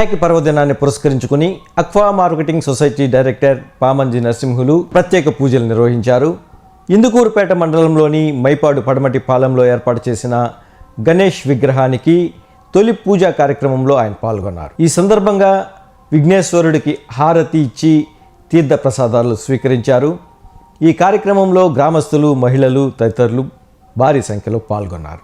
వినాయక పర్వదినాన్ని పురస్కరించుకుని aqua marketing society director Pamanji Narasimhulu ప్రత్యేక పూజలు నిర్వహించారు. ఇందుకూరుపేట మండలంలోని మైపాడు పడమటి పాలెంలో ఏర్పాటు చేసిన గణేష్ విగ్రహానికి తొలి పూజా కార్యక్రమంలో ఆయన పాల్గొన్నారు. ఈ సందర్భంగా విఘ్నేశ్వరుడికి హారతి ఇచ్చి తీర్థ ప్రసాదాలు స్వీకరించారు. ఈ కార్యక్రమంలో గ్రామస్తులు మహిళలు తదితరులు భారీ సంఖ్యలో పాల్గొన్నారు.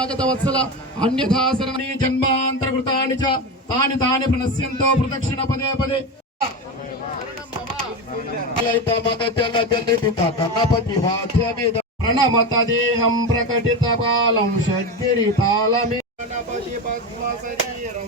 శరణాగత వత్సల అన్యథాశరణి జన్మాంతరకృతాన్ని చ తాని తాని ప్రణశ్యంతో ప్రదక్షిణ పదే పదే. ప్రణమత దేహం ప్రకటిత షడ్గిరి తాళమి. పద్మ శరీరం